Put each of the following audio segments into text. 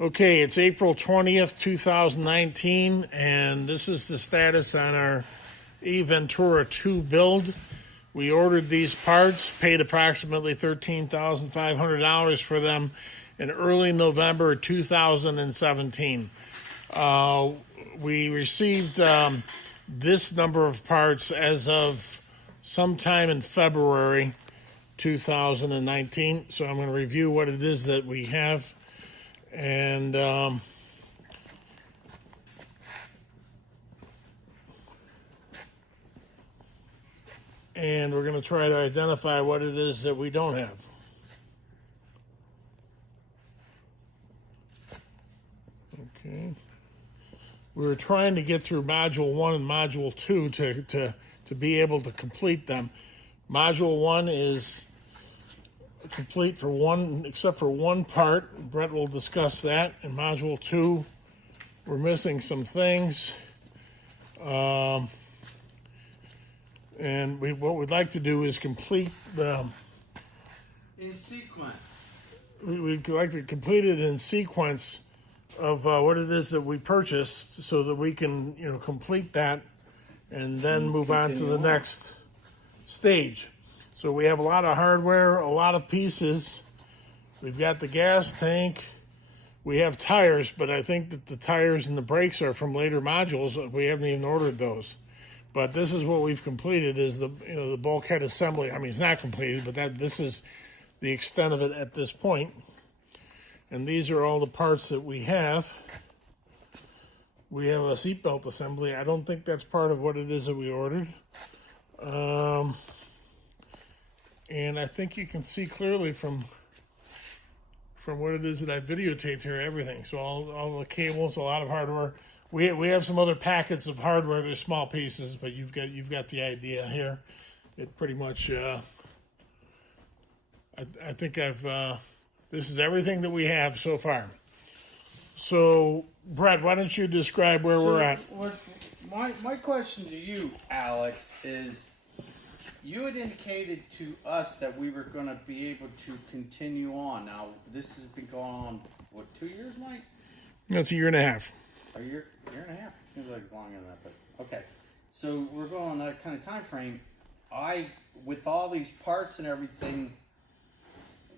Okay, it's April 20th, 2019, and this is the status on our eVentura 2 build. We ordered these parts, paid approximately $13,500 for them in early November 2017. We received this number of parts as of sometime in February 2019, so I'm going to review what it is that we have. And we're going to try to identify what it is that we don't have. Okay. We were trying to get through Module 1 and Module 2 to be able to complete them. Module 1 is complete for one, except for one part. Brett will discuss that. In Module 2, we're missing some things. And what we'd like to do is complete the... In sequence. We'd like to complete it in sequence of what it is that we purchased so that we can, complete that and then move on to the next stage. So we have a lot of hardware, a lot of pieces. We've got the gas tank. We have tires, but I think that the tires and the brakes are from later modules. We haven't even ordered those. But this is what we've completed is the bulkhead assembly. I mean, it's not completed, but this is the extent of it at this point. And these are all the parts that we have. We have a seatbelt assembly. I don't think that's part of what it is that we ordered. And I think you can see clearly from what it is that I videotaped here, everything. So all the cables, a lot of hardware. We have some other packets of hardware. They're small pieces, but you've got the idea here. It pretty much. I think this is everything that we have so far. So, Brett, why don't you describe where we're at? My question to you, Alex, is you had indicated to us that we were going to be able to continue on. Now, this has been going on, 2 years, Mike? That's a year and a half. A year and a half? Seems like it's longer than that, but okay. So we're going on that kind of time frame. With all these parts and everything,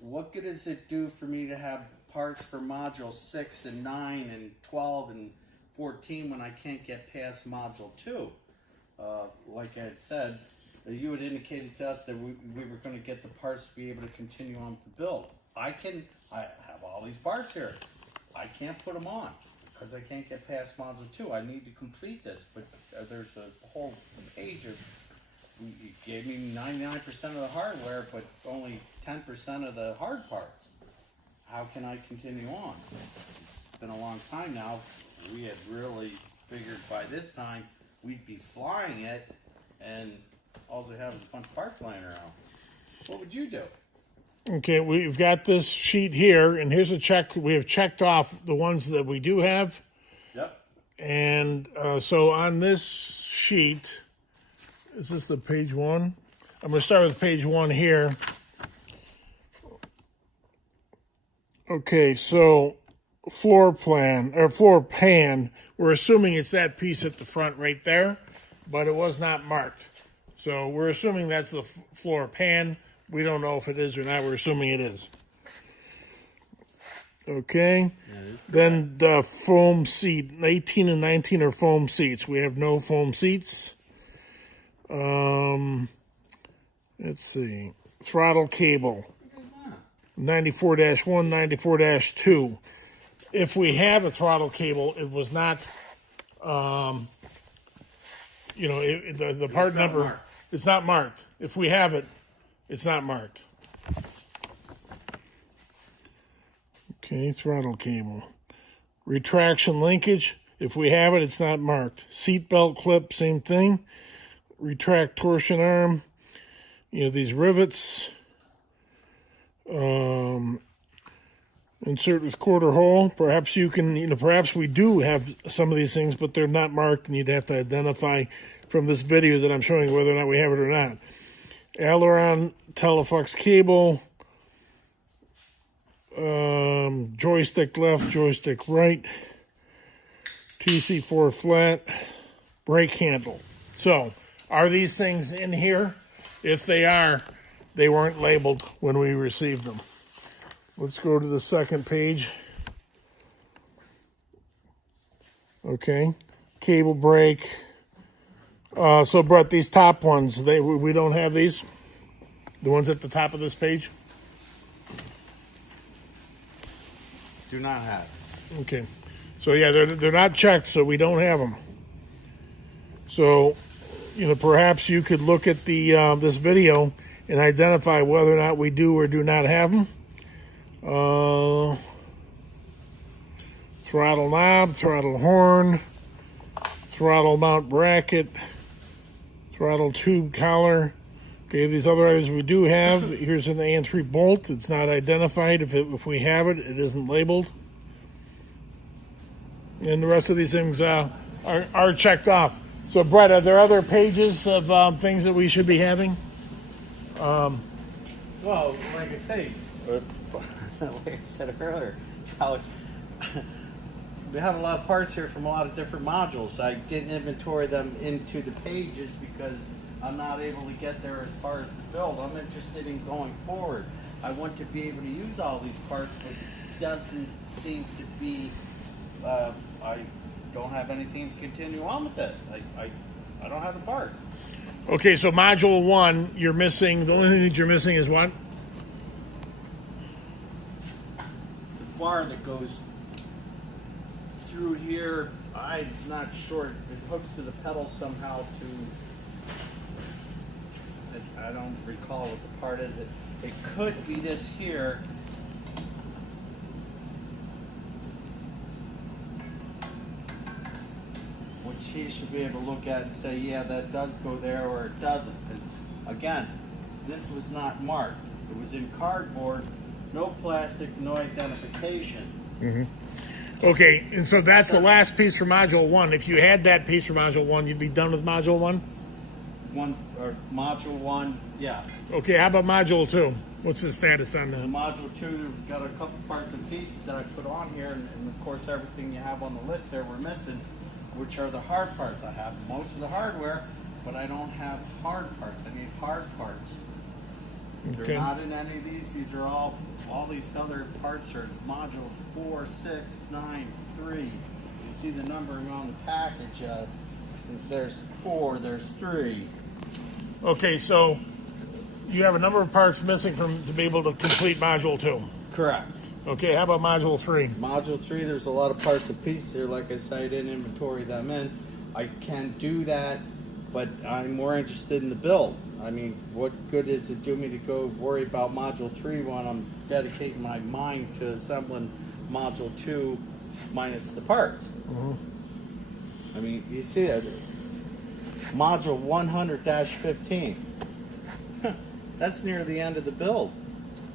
what good does it do for me to have parts for module 6 and 9 and 12 and 14 when I can't get past module 2? Like I had said, you had indicated to us that we were going to get the parts to be able to continue on the build. I have all these parts here. I can't put them on because I can't get past module 2. I need to complete this, but there's a whole page of, you gave me 99% of the hardware, but only 10% of the hard parts. How can I continue on? It's been a long time now. We had really figured by this time we'd be flying it, and all we have is a bunch of parts lying around. What would you do? Okay, we've got this sheet here, and here's a check. We have checked off the ones that we do have. Yep. And so on this sheet, is this the page 1? I'm going to start with page 1 here. Okay, so floor pan, we're assuming it's that piece at the front right there, but it was not marked. So we're assuming that's the floor pan. We don't know if it is or not. We're assuming it is. Okay. Then the foam seat, 18 and 19 are foam seats. We have no foam seats. Let's see. Throttle cable. 94-1, 94-2. If we have a throttle cable, it was not, the part number, marked. It's not marked. If we have it, it's not marked. Okay, throttle cable. Retraction linkage, if we have it, it's not marked. Seatbelt clip, same thing. Retract torsion arm, these rivets. Insert with quarter hole. Perhaps you can, perhaps we do have some of these things, but they're not marked, and you'd have to identify from this video that I'm showing whether or not we have it or not. Aileron, Teleflex cable, joystick left, joystick right, TC4 flat, brake handle. So, are these things in here? If they are, they weren't labeled when we received them. Let's go to the second page. Okay, cable brake. So Brett, these top ones, we don't have these? The ones at the top of this page? Do not have. Okay. So yeah, they're not checked, so we don't have them. So, perhaps you could look at the this video and identify whether or not we do or do not have them. Throttle knob, throttle horn, throttle mount bracket, throttle tube collar. Okay, these other items we do have. Here's an AN3 bolt. It's not identified. If we have it, it isn't labeled. And the rest of these things are checked off. So, Brett, are there other pages of things that we should be having? Well, like I say, like I said earlier, Alex, we have a lot of parts here from a lot of different modules. I didn't inventory them into the pages because I'm not able to get there as far as the build. I'm interested in going forward. I want to be able to use all these parts, but it doesn't seem to be. I don't have anything to continue on with this. I don't have the parts. Okay, so module 1, you're missing. The only thing that you're missing is what? The bar that goes through here, I'm not sure. It hooks to the pedal somehow to. I don't recall what the part is. It could be this here. Which he should be able to look at and say, yeah, that does go there or it doesn't. 'Cause, again, this was not marked. It was in cardboard, no plastic, no identification. Okay, and so that's the last piece for module 1. If you had that piece for module 1, you'd be done with module 1? Module 1, yeah. Okay, how about module 2? What's the status on The that? module 2 got a couple parts and pieces that I put on here, and of course everything you have on the list there we're missing, which are the hard parts. I have most of the hardware, but I don't have hard parts. I need hard parts. Okay. They're not in any of these. These are all these other parts are modules 4, 6, 9, 3. You see the numbering on the package. There's 4, there's 3. Okay, so you have a number of parts missing to be able to complete module 2. Correct. Okay, how about module 3? Module 3, there's a lot of parts and pieces here. Like I said, I didn't inventory them in. I can do that, but I'm more interested in the build. I mean, what good does it do me to go worry about module 3 when I'm dedicating my mind to assembling module 2 minus the parts? I mean, you see it. Module 100-15. That's near the end of the build.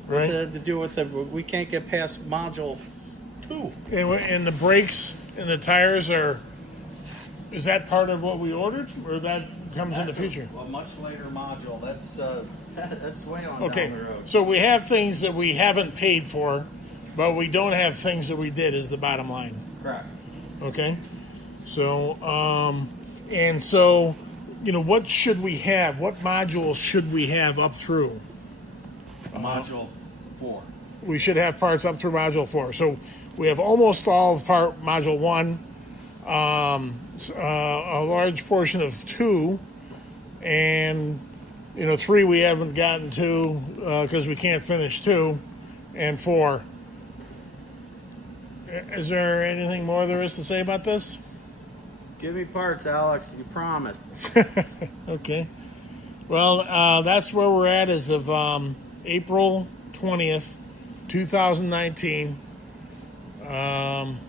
Right. What's that to do with it? We can't get past module 2. And the brakes and the tires is that part of what we ordered, or that comes in the future? A much later module. That's that's way on Okay, down the road. so we have things that we haven't paid for, but we don't have things that we did, is the bottom line. Correct. Okay? So, and so, what should we have? What modules should we have up through? Module 4. We should have parts up through module 4. So we have almost all of module 1, a large portion of 2, and 3 we haven't gotten to because we can't finish 2, and 4. Is there anything more there is to say about this? Give me parts, Alex. You promised. Okay. Well, that's where we're at as of April 20th, 2019. And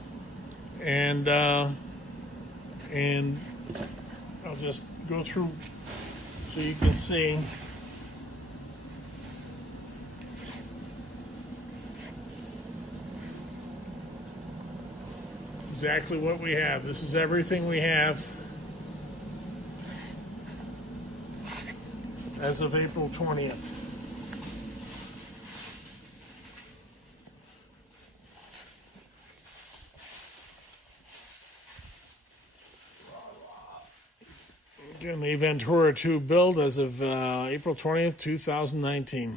I'll just go through so you can see. Exactly what we have. This is everything we have as of April 20th. And the Ventura 2 build as of April 20th, 2019.